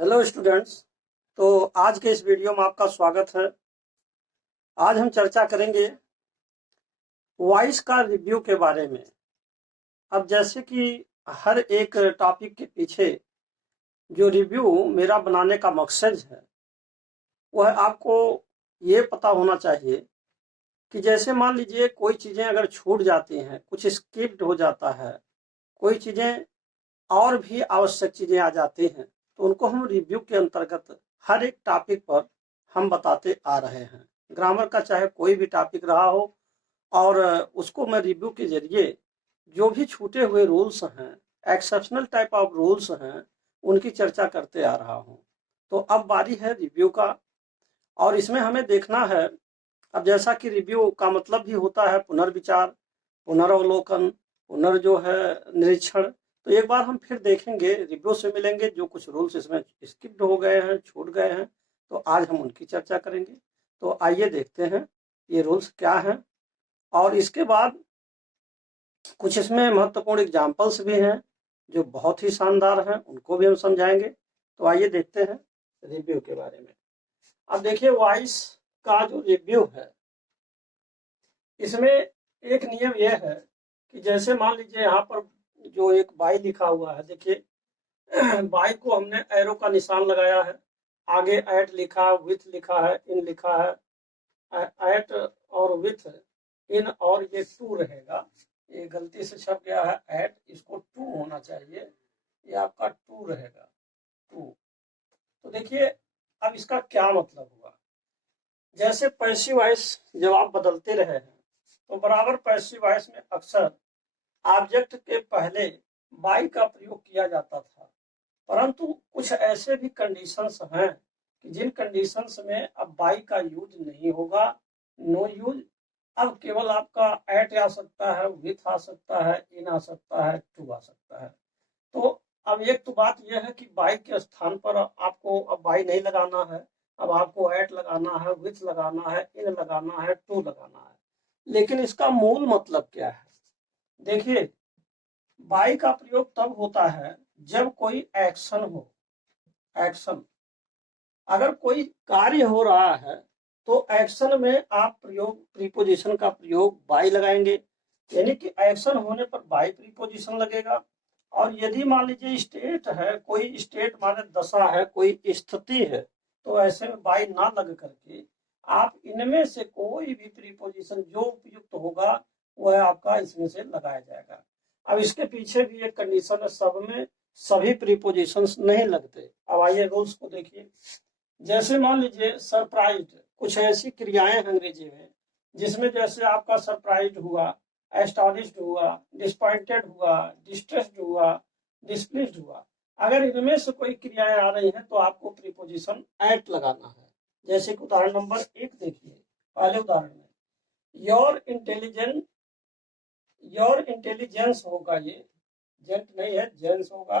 Hello students. तो आज के इस वीडियो में आपका स्वागत है। आज हम चर्चा करेंगे वॉइस का रिव्यू के बारे में। अब जैसे कि हर एक टॉपिक के पीछे जो रिव्यू मेरा बनाने का मकसद है वह आपको ये पता होना चाहिए कि जैसे मान लीजिए कोई चीज़ें अगर छूट जाती हैं, कुछ स्किप्ड हो जाता है, कोई चीज़ें और भी आवश्यक चीज़ें आ जाती हैं, तो उनको हम रिव्यू के अंतर्गत हर एक टॉपिक पर हम बताते आ रहे हैं। ग्रामर का चाहे कोई भी टॉपिक रहा हो, और उसको मैं रिव्यू के जरिए जो भी छूटे हुए रूल्स हैं, एक्सेप्शनल टाइप ऑफ रूल्स हैं, उनकी चर्चा करते आ रहा हूँ। तो अब बारी है रिव्यू का, और इसमें हमें देखना है। अब जैसा कि रिव्यू का मतलब भी होता है पुनर्विचार, पुनर्वलोकन, जो है निरीक्षण। तो एक बार हम फिर देखेंगे, रिव्यू से मिलेंगे जो कुछ रूल्स इसमें स्किप्ड हो गए हैं, छूट गए हैं, तो आज हम उनकी चर्चा करेंगे। तो आइए देखते हैं ये रूल्स क्या हैं, और इसके बाद कुछ इसमें महत्वपूर्ण एग्जाम्पल्स भी हैं जो बहुत ही शानदार हैं, उनको भी हम समझाएंगे। तो आइए देखते हैं रिव्यू के बारे में। अब देखिए, वॉइस का जो रिव्यू है, इसमें एक नियम यह है कि जैसे मान लीजिए यहाँ पर जो एक बाई लिखा हुआ है, देखिए बाई को हमने एरो का निशान लगाया है, आगे एट लिखा, विथ लिखा है, इन लिखा है, एट और विथ, इन, और ये टू रहेगा। ये गलती से छप गया है एट, इसको टू होना चाहिए, ये आपका टू रहेगा, टू। तो देखिए अब इसका क्या मतलब हुआ। जैसे पैसिव वॉइस जब आप बदलते रहे हैं, तो बराबर पैसिव वॉइस में अक्सर ऑब्जेक्ट के पहले बाई का प्रयोग किया जाता था, परंतु कुछ ऐसे भी कंडीशंस हैं कि जिन कंडीशंस में अब बाई का यूज नहीं होगा, नो यूज। अब केवल आपका एट आ सकता है, विथ आ सकता है, इन आ सकता है, टू आ सकता है। तो अब एक तो बात यह है कि बाई के स्थान पर आपको अब बाई नहीं लगाना है, अब आपको एट लगाना है, विथ लगाना है, इन लगाना है, टू लगाना है। लेकिन इसका मूल मतलब क्या है? देखिए, बाई का प्रयोग तब होता है जब कोई एक्शन हो। एक्शन, अगर कोई कार्य हो रहा है तो एक्शन में आप प्रयोग प्रीपोजिशन का प्रयोग बाई लगाएंगे, यानी कि एक्शन होने पर बाई प्रीपोजिशन लगेगा। और यदि मान लीजिए स्टेट है, कोई स्टेट माने दशा है, कोई स्थिति है, तो ऐसे में बाई ना लग करके आप इनमें से कोई भी प्रीपोजिशन जो उपयुक्त होगा वह आपका इसमें से लगाया जाएगा। अब इसके पीछे भी एक कंडीशन है, सब में सभी प्रीपोजिशंस नहीं लगते। अब आइए रूल्स को देखिए। जैसे मान लीजिए सरप्राइज, कुछ ऐसी क्रियाएं हैं अंग्रेजी में जिसमें जैसे आपका सरप्राइज हुआ, एस्टॉनिश्ड हुआ, डिसपॉइंटेड हुआ, डिस्ट्रेस्ड हुआ, डिस्प्लीज्ड हुआ। अगर इनमें से कोई क्रियाएं आ रही हैं तो आपको प्रीपोजिशन एट लगाना है। जैसे कि उदाहरण नंबर 1 देखिए, पहले उदाहरण में योर इंटेलिजेंस होगा, ये जेंट नहीं है, जेंस होगा,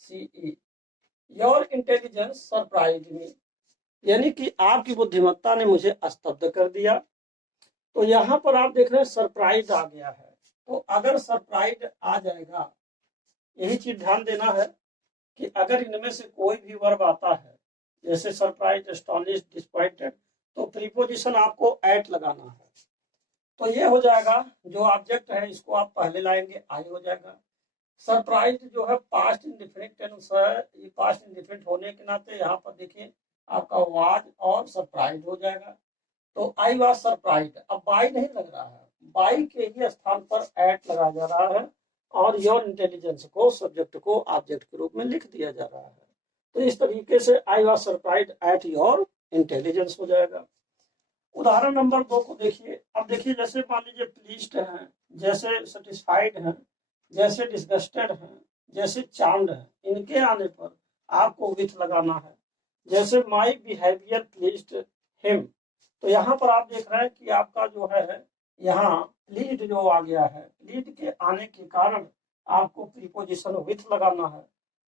C E. Your intelligence surprise me, यानी कि आपकी बुद्धिमत्ता ने मुझे स्तब्ध कर दिया। तो यहाँ पर आप देख रहे हैं सरप्राइज आ गया है। तो अगर सरप्राइज आ जाएगा, यही चीज ध्यान देना है कि अगर इनमें से कोई भी वर्ब आता है, जैसे सरप्राइज, एस्टॉनिश्ड, डिसपॉइंटेड, तो प्रीपोजिशन आपको एट लगाना है। तो ये हो जाएगा, जो ऑब्जेक्ट है इसको आप पहले लाएंगे, आई हो जाएगा। सरप्राइज जो है पास्ट इंडिफिनिट टेंस है, ये पास्ट इंडिफिनिट होने के नाते यहाँ पर देखिए आपका वाज और सरप्राइज हो जाएगा। तो आई वाज सरप्राइज, अब बाई नहीं लग रहा है, बाई के ही स्थान पर एट लगाया जा रहा है, और योर इंटेलिजेंस को सब्जेक्ट को ऑब्जेक्ट के रूप में लिख दिया जा रहा है। तो इस तरीके से I was surprise at your intelligence हो जाएगा। उदाहरण नंबर 2 को देखिए। अब देखिए, जैसे मान लीजिए प्लीज्ड हैं, जैसे सेटिस्फाइड हैं, जैसे डिसगस्टेड हैं, जैसे चार्म्ड है, इनके आने पर आपको विथ लगाना है। जैसे माई बिहेवियर प्लीज्ड हिम, तो यहाँ पर आप देख रहे हैं कि आपका जो है यहाँ प्लीज्ड जो आ गया है, प्लीज्ड के आने के कारण आपको प्रीपोजिशन विथ लगाना है।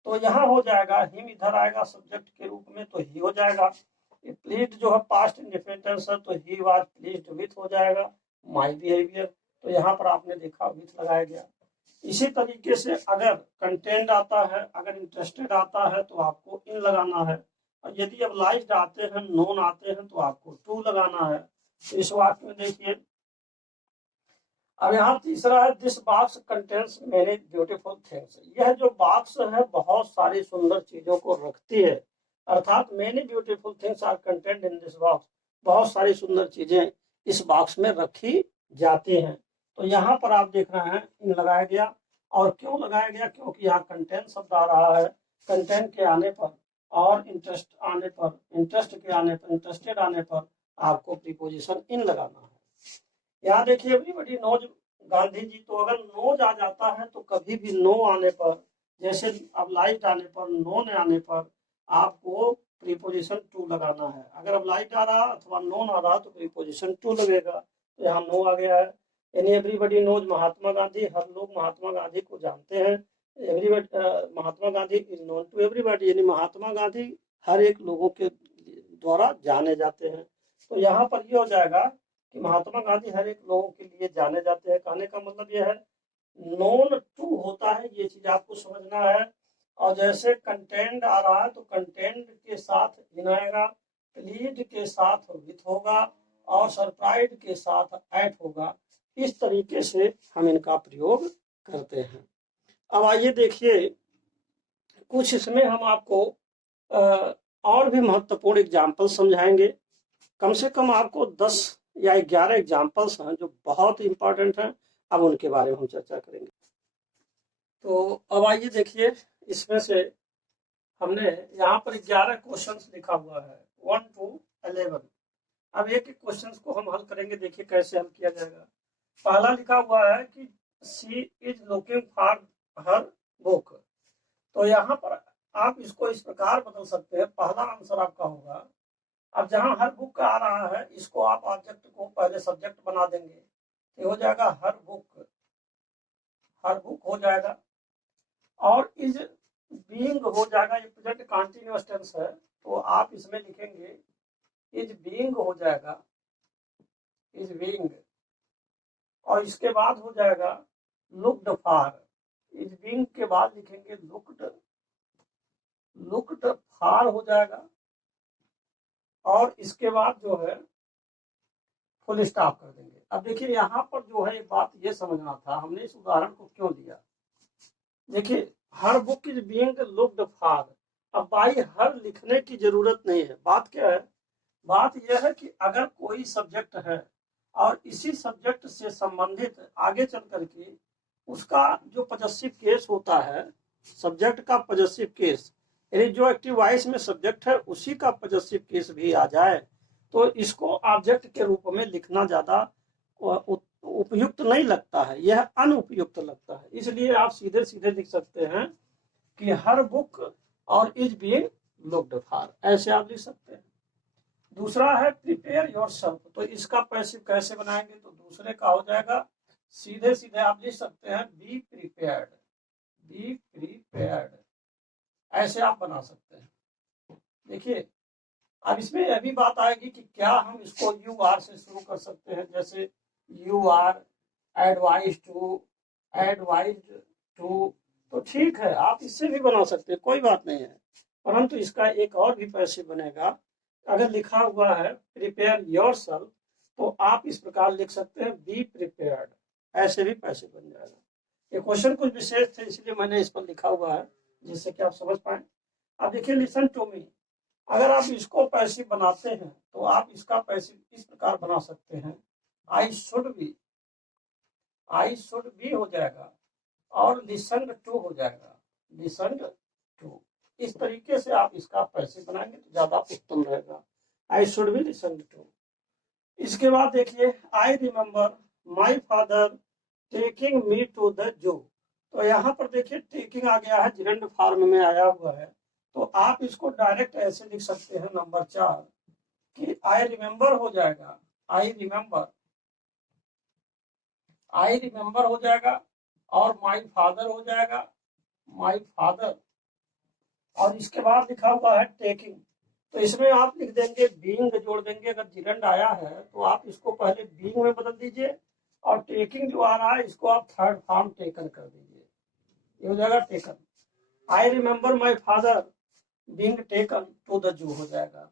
तो यहाँ हो जाएगा, हिम इधर आएगा सब्जेक्ट के रूप में, तो ही हो जाएगा। प्लीज्ड जो है पास्ट इंडिफिनिट टेंस है, तो ही वाज प्लीज्ड विथ हो जाएगा माई बिहेवियर। तो यहाँ पर आपने देखा विथ लगाया गया। इसी तरीके से अगर कंटेंट आता है, अगर इंटरेस्टेड आता है तो आपको इन लगाना है, और यदि अब्लाइज्ड आते हैं, नोन आते हैं तो आपको टू लगाना है। तो इस वाक्य में देखिए, अब यहाँ तीसरा है this box contains many beautiful things. यह जो बॉक्स है बहुत सारी सुंदर चीजों को रखती है, अर्थात many beautiful things are content in this box, बहुत सारी सुंदर चीजें इस बॉक्स में रखी जाती हैं। तो यहाँ पर आप देख रहे हैं इन लगाया गया, और क्यों लगाया गया, क्योंकि यहाँ कंटेंट शब्द आ रहा है। कंटेंट के आने पर और इंटरेस्ट आने पर, इंटरेस्ट के आने पर, इंटरेस्टेड आने पर आपको प्रीपोजिशन इन लगाना है। यहाँ देखिए एवरीबॉडी नोज गांधी जी, तो अगर नोज आ जाता है तो कभी भी नो आने पर, जैसे अब्लाइज्ड आने पर, नोन आने पर आपको प्रीपोजिशन टू लगाना है। अगर अब्लाइज्ड आ रहा अथवा नोन आ रहा तो प्रीपोजिशन टू लगेगा। तो यहाँ नो आ गया है, यानी एवरीबॉडी नोज महात्मा गांधी, हर लोग महात्मा गांधी को जानते हैं। Everybody Mahatma Gandhi is known to everybody, यानी महात्मा गांधी हर एक लोगों के द्वारा जाने जाते हैं। तो यहाँ पर ये हो जाएगा कि महात्मा गांधी हर एक लोगों के लिए जाने जाते हैं। कहने का मतलब यह है नोन टू होता है, ये चीज आपको समझना है। और जैसे कंटेंट आ रहा है तो कंटेंट के साथ इन आएगा, प्लीज के साथ विथ होगा, और सरप्राइज के साथ एट होगा। इस तरीके से हम इनका प्रयोग करते हैं। अब आइए देखिए कुछ इसमें हम आपको और भी महत्वपूर्ण एग्जाम्पल समझाएंगे। कम से कम आपको 10 या 11 एग्जाम्पल्स हैं जो बहुत इंपॉर्टेंट हैं, अब उनके बारे में हम चर्चा करेंगे। तो अब आइए देखिए, इसमें से हमने यहाँ पर 11 क्वेश्चंस लिखा हुआ है 1 to 11। अब एक एक क्वेश्चंस को हम हल करेंगे, देखिए कैसे हल किया जाएगा। पहला लिखा हुआ है कि she is looking for her book. तो यहाँ पर आप इसको इस प्रकार बदल सकते हैं, पहला आंसर आपका होगा, अब जहां हर बुक का आ रहा है इसको आप ऑब्जेक्ट को पहले सब्जेक्ट बना देंगे, तो हो जाएगा हर बुक, हर बुक हो जाएगा। और इज बीइंग हो जाएगा, ये प्रेजेंट कंटीन्यूअस टेंस है, तो आप इसमें लिखेंगे इज बीइंग हो जाएगा, इज बीइंग। और इसके बाद हो जाएगा लुक्ड फॉर, इज बीइंग के बाद लिखेंगे लुक्ड, लुक्ड फॉर हो जाएगा। और इसके बाद जो है फुल स्टॉप कर देंगे। अब देखिए यहाँ पर जो है एक बात ये समझना था, हमने इस उदाहरण को क्यों दिया। देखिए her book is being looked for, अब बाई हर लिखने की जरूरत नहीं है। बात क्या है, बात यह है कि अगर कोई सब्जेक्ट है और इसी सब्जेक्ट से संबंधित आगे चल करके उसका जो पॉजेसिव केस होता है, सब्जेक्ट का पॉजेसिव केस, यानी जो एक्टिव वॉइस में सब्जेक्ट है उसी का पॉजेसिव केस भी आ जाए, तो इसको ऑब्जेक्ट के रूप में लिखना ज्यादा उपयुक्त नहीं लगता है, यह अनुपयुक्त लगता है। इसलिए आप सीधे सीधे लिख सकते हैं कि हर बुक और इज बीइंग लुक्ड फॉर, ऐसे आप लिख सकते हैं। दूसरा है प्रिपेयर योरसेल्फ, तो इसका पैसिव कैसे बनाएंगे, तो दूसरे का हो जाएगा सीधे सीधे आप लिख सकते हैं बी प्रिपेयर्ड, बी प्रिपेयर्ड, ऐसे आप बना सकते हैं। देखिए अब इसमें यह भी बात आएगी कि क्या हम इसको यू आर से शुरू कर सकते हैं, जैसे you are advise to, advise to, तो ठीक है आप इससे भी बना सकते हैं, कोई बात नहीं है। परंतु इसका एक और भी पैसे बनेगा, अगर लिखा हुआ है प्रिपेयर योरसेल्फ तो आप इस प्रकार लिख सकते हैं बी प्रिपेयर्ड, ऐसे भी पैसे बन जाएगा। ये क्वेश्चन कुछ विशेष थे इसलिए मैंने इस पर लिखा हुआ है जिससे कि आप समझ पाए। अब देखिए लिसन टू मी, अगर आप इसको पैसिव बनाते हैं तो आप इसका पैसिव इस प्रकार बना सकते हैं आई should B, I should B हो जाएगा और लिसन टू हो जाएगा, लिसन टू। इस तरीके से आप इसका पैसिव बनाएंगे तो ज्यादा उत्तम रहेगा, I should be listen to. इसके बाद देखिए I remember my father taking me to the zoo, तो यहाँ पर देखिए टेकिंग आ गया है, जिरंड फॉर्म में आया हुआ है, तो आप इसको डायरेक्ट ऐसे लिख सकते हैं नंबर 4 कि आई रिमेम्बर हो जाएगा, आई रिमेम्बर, आई रिमेम्बर हो जाएगा और माई फादर हो जाएगा, माई फादर। और इसके बाद लिखा हुआ है टेकिंग, तो इसमें आप लिख देंगे बीइंग जोड़ देंगे। अगर जिरंड आया है तो आप इसको पहले बीइंग में बदल दीजिए और टेकिंग जो आ रहा है इसको आप थर्ड फॉर्म टेकन कर दीजिए, ये हो जाएगा taken. I remember my father being taken to the zoo हो जाएगा,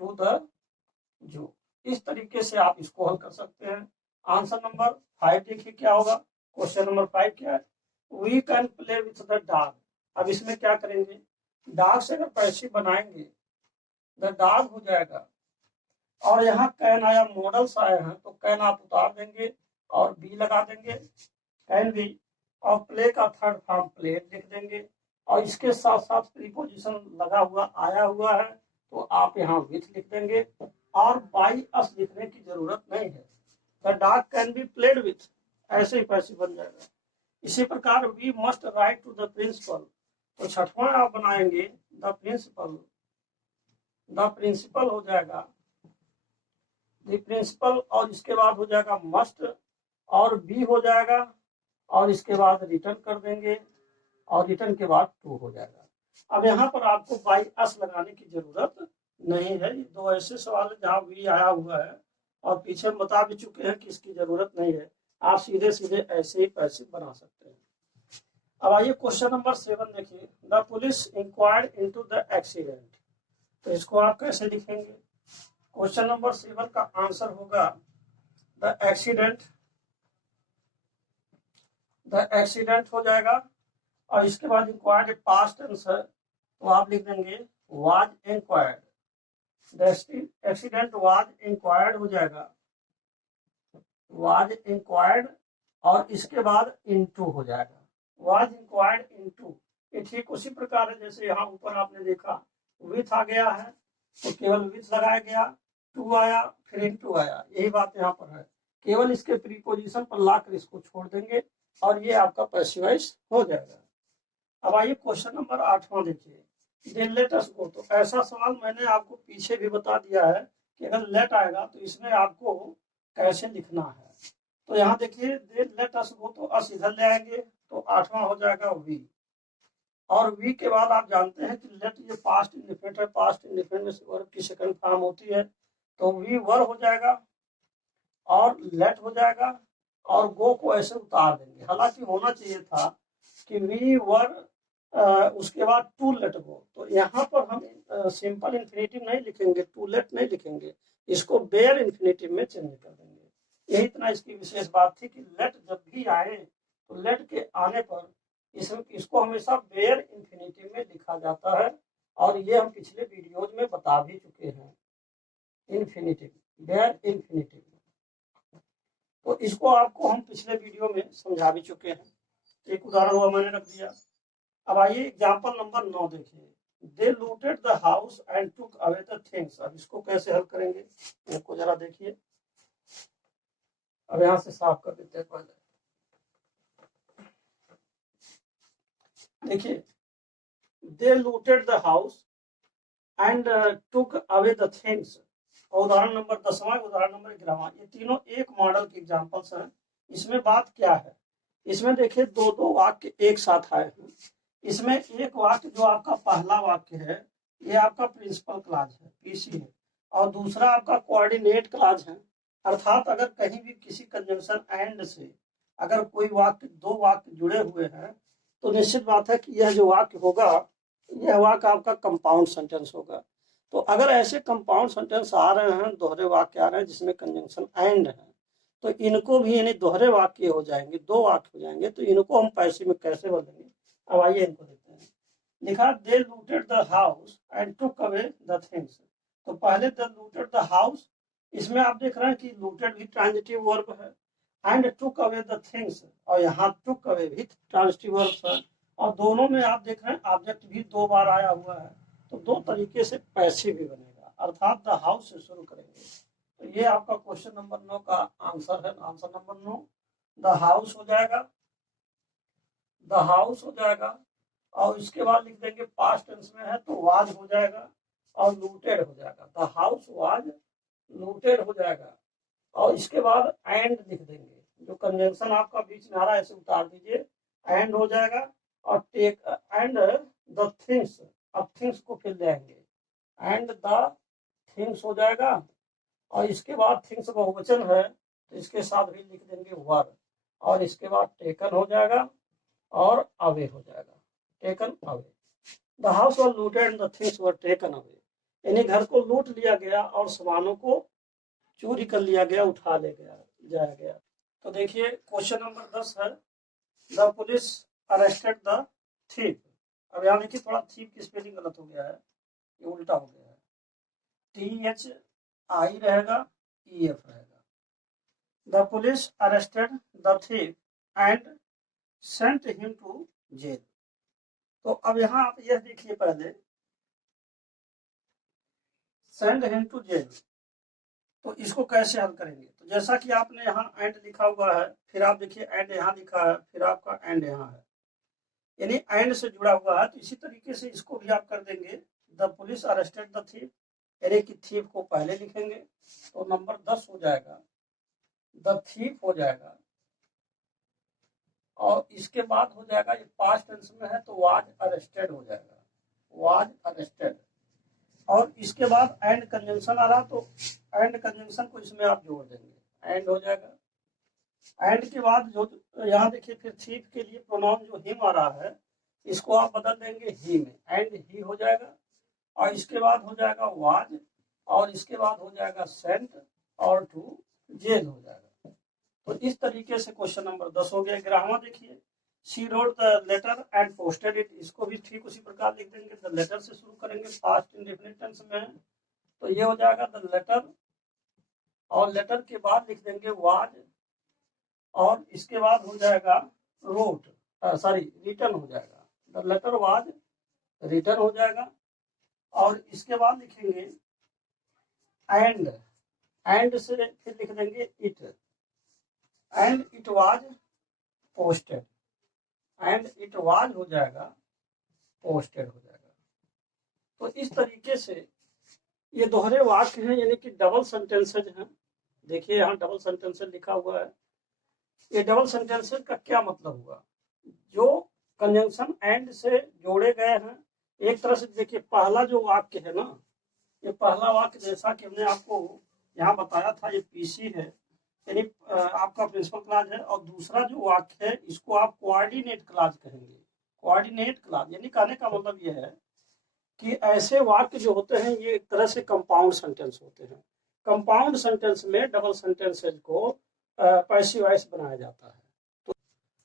टू द जू। इस तरीके से आप इसको हल कर सकते हैं। आंसर नंबर 5 देखिए क्या होगा। क्वेश्चन नंबर 5 क्या है, we can play with the dog. अब इसमें क्या करेंगे, डॉग से अगर पैसिव बनाएंगे द डॉग हो जाएगा, और यहाँ कैन आया, मॉडल्स आए हैं तो कैन आप उतार देंगे और बी लगा देंगे, कैन बी। और प्ले का थर्ड फॉर्म प्लेड लिख देंगे, और इसके साथ साथ प्रीपोजिशन लगा हुआ आया हुआ है तो आप यहाँ विथ लिख देंगे, और बाई अस लिखने की जरूरत नहीं है। The dog can be played with, ऐसे ही पैसिव बन जाएगा। इसी प्रकार we must write to the principal, तो छठवां आप बनाएंगे द प्रिंसिपल, द प्रिंसिपल हो जाएगा द प्रिंसिपल, और इसके बाद हो जाएगा मस्ट, और बी हो जाएगा, और इसके बाद रिटर्न कर देंगे, और रिटर्न के बाद टू हो जाएगा। अब यहाँ पर आपको बाई अस लगाने की जरूरत नहीं है। ये दो ऐसे सवाल है जहाँ वी आया हुआ है और पीछे बता भी चुके हैं कि इसकी जरूरत नहीं है, आप सीधे सीधे ऐसे ही पैसिव बना सकते हैं। अब आइए क्वेश्चन नंबर 7 देखिए, the police inquired into the accident, तो इसको आप कैसे लिखेंगे। क्वेश्चन नंबर 7 का आंसर होगा द एक्सीडेंट, द एक्सीडेंट हो जाएगा, और इसके बाद इंक्वायर्ड पास्ट टेंस है तो आप लिख देंगे was inquired, the accident was inquired हो जाएगा, वाज इंक्वायर्ड, और इसके बाद इनटू हो जाएगा, वाज इंक्वायर्ड इनटू। ये ठीक उसी प्रकार है जैसे यहाँ ऊपर आपने देखा विथ आ गया है तो केवल विथ लगाया गया, टू आया फिर इनटू आया, यही बात यहाँ पर है। केवल इसके प्रीपोजिशन पर लाकर इसको छोड़ देंगे और ये आपका पैसिवाइज हो जाएगा। अब आइए क्वेश्चन नंबर 8वां देखिए, देन लेट अस गो, तो ऐसा सवाल मैंने आपको पीछे भी बता दिया है कि अगर लेट आएगा तो इसमें आपको कैसे लिखना है। तो यहाँ देखिए देन लेट अस गो, तो अस इधर ले आएंगे तो 8वां हो जाएगा वी, और वी के बाद आप जानते हैं कि लेट ये पास्ट इंडिफिनिट है, पास्ट इंडिफिनिट में वर्ब की सेकंड फॉर्म होती है, तो वी वर हो जाएगा और लेट हो जाएगा, और गो को ऐसे उतार देंगे। हालांकि होना चाहिए था कि वी वर उसके बाद टू लेट गो, तो यहाँ पर हम सिंपल इन्फिनेटिव नहीं लिखेंगे, टू लेट नहीं लिखेंगे, इसको बेयर इन्फिनेटिव में चेंज कर देंगे। यही इतना इसकी विशेष बात थी कि लेट जब भी आए तो लेट के आने पर इसको हमेशा बेयर इन्फिनेटिव में लिखा जाता है, और ये हम पिछले वीडियोज में बता भी चुके हैं। इन्फिनेटिव, बेयर इन्फिनेटिव, तो इसको आपको हम पिछले वीडियो में समझा भी चुके हैं। एक उदाहरण हुआ मैंने रख दिया। अब आइए एग्जाम्पल नंबर 9 देखिए, they looted the house and took away the things. अब इसको कैसे हल करेंगे इसको जरा देखिए। अब यहां से साफ कर देते हैं पहले। देखिए they looted the house and took away the things, और उदाहरण नंबर 10वां, उदाहरण नंबर 11वां, ये तीनों एक मॉडल के एग्जाम्पल्स हैं। इसमें बात क्या है, इसमें देखिए दो दो वाक्य एक साथ आए हैं। इसमें एक वाक्य जो आपका पहला वाक्य है ये आपका प्रिंसिपल क्लॉज है, पीसी है, और दूसरा आपका कोऑर्डिनेट क्लॉज है। अर्थात अगर कहीं भी किसी कंजंक्शन एंड से अगर कोई वाक्य, दो वाक्य जुड़े हुए हैं तो निश्चित बात है कि यह जो वाक्य होगा यह वाक्य आपका कंपाउंड सेंटेंस होगा। तो अगर ऐसे कंपाउंड सेंटेंस आ रहे हैं, दोहरे वाक्य आ रहे हैं जिसमें कंजंक्शन एंड है, तो इनको भी यानी दोहरे वाक्य हो जाएंगे, दो वाक्य हो जाएंगे, तो इनको हम पैसिव में कैसे बदलेंगे। अब आइए इनको देखते हैं। लिखा they looted the house and took away the things, तो पहले द लूटेड द हाउस, इसमें आप देख रहे हैं कि लूटेड भी ट्रांजिटिव वर्ब है, and took away the things, और यहाँ टुक अवे भी ट्रांजिटिव वर्ब है, और दोनों में आप देख रहे हैं ऑब्जेक्ट भी दो बार आया हुआ है, तो दो तरीके से पैसिव भी बनेगा, अर्थात द हाउस से शुरू करेंगे। तो ये आपका क्वेश्चन नंबर 9 का आंसर है। आंसर नंबर 9 द हाउस हो जाएगा, द हाउस हो जाएगा, और इसके बाद लिख देंगे पास्ट टेंस में है तो वाज हो जाएगा, और लूटेड हो जाएगा, द हाउस वाज लूटेड हो जाएगा, और इसके बाद एंड लिख देंगे, जो कंजंक्शन आपका बीच में आ रहा है ऐसे उतार दीजिए, एंड हो जाएगा, और टेक एंड द थिंग्स, अब थिंग्स को फिर लेंगे, एंड द थिंग्स हो जाएगा, और इसके बाद थिंग्स बहुवचन है तो इसके साथ भी लिख देंगे वर, और इसके बाद टेकन हो जाएगा और अवे हो जाएगा, taken away. The house was looted and the things were taken away, यानी घर को लूट लिया गया और सामानों को चोरी कर लिया गया, उठा ले गया जाया गया। तो देखिए क्वेश्चन नंबर 10 है, the police arrested the thief. अब यहाँ देखिए थोड़ा थीफ की स्पेलिंग गलत हो गया है, ये उल्टा हो गया है, THI रहेगा, EF रहेगा। The police arrested the thief and sent him to jail. तो अब यहाँ आप यह देखिए पहले, सेंड हिम टू जेल, तो इसको कैसे हल करेंगे। तो जैसा कि आपने यहाँ एंड लिखा हुआ है, फिर आप देखिए एंड यहाँ लिखा है, फिर आपका एंड यहाँ है, यानी एंड से जुड़ा हुआ है। तो इसी तरीके से इसको भी आप कर देंगे, the police arrested the thief, यानी कि थीफ को पहले लिखेंगे, तो नंबर 10 हो जाएगा, द थीफ हो जाएगा, और इसके बाद हो जाएगा, ये पास्ट टेंस में है तो वाज अरेस्टेड हो जाएगा, वाज अरेस्टेड। और इसके बाद एंड कंजंक्शन आ रहा, तो एंड कंजंक्शन को इसमें आप जोड़ देंगे, एंड हो जाएगा। एंड के बाद जो यहाँ देखिए फिर थीफ के लिए प्रोनाउन जो हिम आ रहा है, इसको आप बदल देंगे ही में, एंड ही हो जाएगा। और इसके बाद हो जाएगा वाज, और इसके बाद हो जाएगा सेंट, और टू जेल हो जाएगा। तो इस तरीके से क्वेश्चन नंबर 10 हो गया। ग्रामर देखिए, she read the letter and posted it, इसको भी ठीक उसी प्रकार लिख देंगे, द लेटर से शुरू करेंगे, पास्ट इंडेफिनिट टेंस में है, तो ये हो जाएगा द लेटर, और लेटर के बाद लिख देंगे वाज, और इसके बाद हो जाएगा रोट, सॉरी रिटर्न हो जाएगा, द लेटर वाज रिटर्न हो जाएगा। और इसके बाद लिखेंगे एंड से फिर लिख देंगे it, and it was posted, and it was हो जाएगा पोस्टेड हो जाएगा। तो इस तरीके से ये दोहरे वाक्य हैं, यानी कि डबल सेंटेंसेज हैं। देखिए यहाँ डबल सेंटेंसेज लिखा हुआ है। ये डबल सेंटेंसेज का क्या मतलब हुआ, जो कंजंक्शन एंड से जोड़े गए हैं। एक तरह से देखिए पहला जो वाक्य है ना, ये पहला वाक्य जैसा कि हमने आपको यहाँ बताया था, ये पीसी है, यानी आपका प्रिंसिपल क्लाज है। और दूसरा जो वाक्य है, इसको आप कोऑर्डिनेट क्लाज कहेंगे, कोऑर्डिनेट क्लाज, यानी कहने का मतलब ये है कि ऐसे वाक्य जो होते हैं, ये एक तरह से कंपाउंड सेंटेंस होते हैं। कंपाउंड सेंटेंस में डबल सेंटेंसेज को पैसिव वॉइस बनाया जाता है।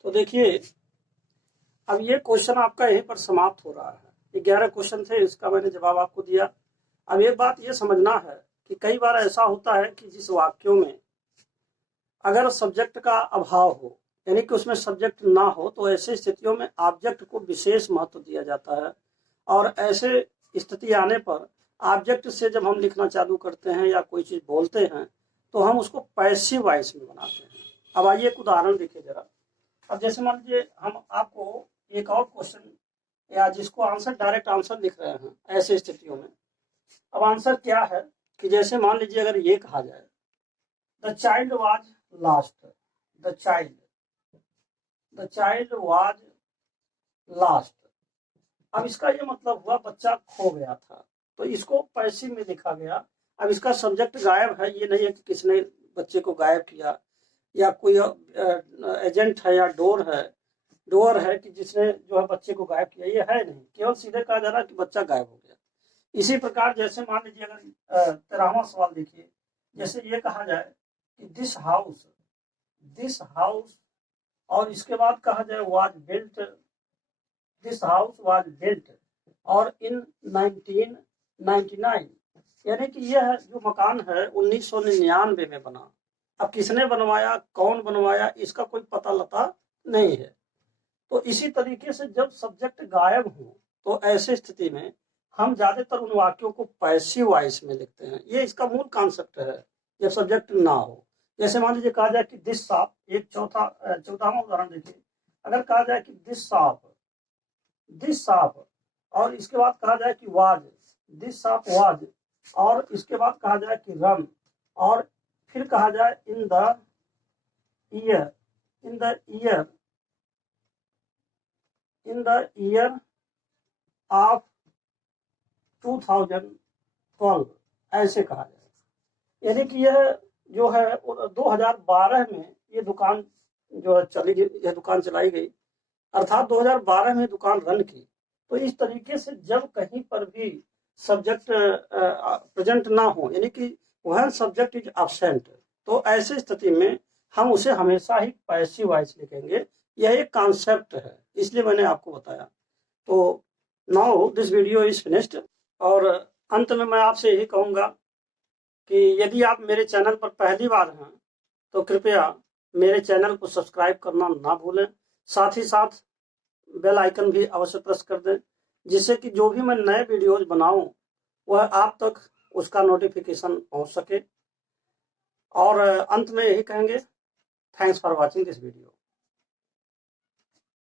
तो देखिए अब ये क्वेश्चन आपका यहीं पर समाप्त हो रहा है। 11 क्वेश्चन थे, इसका मैंने जवाब आपको दिया। अब एक बात ये समझना है कि कई बार ऐसा होता है कि जिस वाक्यों में अगर सब्जेक्ट का अभाव हो, यानी कि उसमें सब्जेक्ट ना हो, तो ऐसे स्थितियों में ऑब्जेक्ट को विशेष महत्व दिया जाता है। और ऐसे स्थिति आने पर ऑब्जेक्ट से जब हम लिखना चालू करते हैं या कोई चीज बोलते हैं, तो हम उसको पैसिव वॉइस में बनाते हैं। अब आइए एक उदाहरण देखिए जरा। अब जैसे मान लीजिए हम आपको एक और क्वेश्चन, या जिसको आंसर डायरेक्ट आंसर लिख रहे हैं ऐसे स्थितियों में। अब आंसर क्या है कि जैसे मान लीजिए अगर ये कहा जाए, the child was last, the child was last. अब इसका ये मतलब हुआ बच्चा खो गया था, तो इसको पैसिव में लिखा गया। अब इसका सब्जेक्ट गायब है, ये नहीं है कि किसने बच्चे को गायब किया, या कोई एजेंट है या डोर है कि जिसने जो है बच्चे को गायब किया, ये है नहीं, केवल सीधे कहा जा रहा है कि बच्चा गायब हो गया। इसी प्रकार जैसे मान लीजिए अगर 13वां सवाल देखिए, जैसे ये कहा जाए कि दिस हाउस, और इसके बाद कहा जाए was built, this house was built और इन 1999, यानी कि यह जो मकान है 1999 में बना। अब किसने बनवाया, कौन बनवाया, इसका कोई पता लता नहीं है। तो इसी तरीके से जब सब्जेक्ट गायब हो, तो ऐसे स्थिति में हम ज्यादातर उन वाक्यों को पैसिव वॉइस में लिखते हैं। ये इसका मूल कॉन्सेप्ट है जब सब्जेक्ट ना हो। जैसे मान लीजिए कहा जाए कि दिस साप, एक 14वां उदाहरण देखिए। अगर कहा जाए कि दिस साप, और इसके बाद कहा जाए कि वाज, दिस साप वाज, और इसके बाद कहा जाए कि रन, और फिर कहा जाए इन द ईयर ऑफ 2012, ऐसे कहा जाए। यानी कि यह जो है 2012 में ये दुकान जो है चली गई, यह दुकान चलाई गई, अर्थात 2012 में दुकान रन की। तो इस तरीके से जब कहीं पर भी सब्जेक्ट प्रेजेंट ना हो, यानी कि व्हेन सब्जेक्ट इज एब्सेंट, तो ऐसी स्थिति में हम उसे हमेशा ही पैसिव वॉइस लिखेंगे। यह एक कॉन्सेप्ट है, इसलिए मैंने आपको बताया। तो now this video is finished. और अंत में मैं आपसे यही कहूँगा कि यदि आप मेरे चैनल पर पहली बार हैं तो कृपया मेरे चैनल को सब्सक्राइब करना ना भूलें। साथ ही साथ बेल आइकन भी अवश्य प्रेस कर दें, जिससे कि जो भी मैं नए वीडियोज बनाऊं वह आप तक उसका नोटिफिकेशन पहुंच सके। और अंत में यही कहेंगे, thanks for watching this video.